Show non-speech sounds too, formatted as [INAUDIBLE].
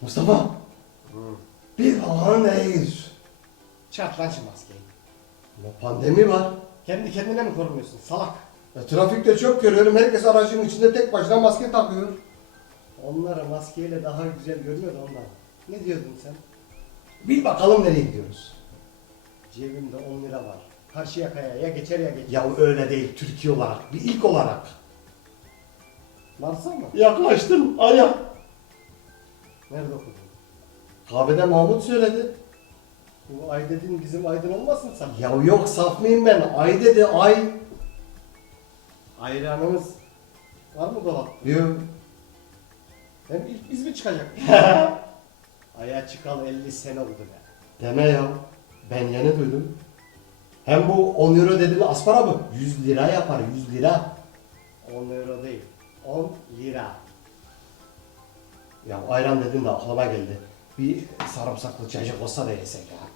Mustafa. Bir Allah'ın neyiz? Çıkart lan şu maskeyi. Ama pandemi var. Kendi kendine mi korumuyorsun salak? E, trafikte çok görüyorum. Herkes aracın içinde tek başına maske takıyor. Onları maskeyle daha güzel görünüyor da ondan. Ne diyordun sen? Bil bakalım nereye gidiyoruz. Cebimde 10 lira var. Karşı yakaya ya geçer ya geçer. Ya öyle değil Türkiye olarak. Bir ilk olarak. Mars'a mı? Yaklaştım. Aya. Nerede okudun? Kahvede Mahmut söyledi. Bu ay dediğin bizim aydın olmasın sen? Ya yok saf mıyım ben? Ay dedi ay. Ayranımız var mı dolap? Yok. Hem ilk biz mi çıkacak? [LAUGHS] Aya çıkalı 50 sene oldu be. Deme ya. Ben yeni duydum. Hem bu 10 euro dediğin aspara mı? 100 lira yapar 100 lira. 10 euro değil. 10 lira. Ya ayran dedin de aklıma geldi. Bir sarımsaklı çaycık olsa da yesek ya.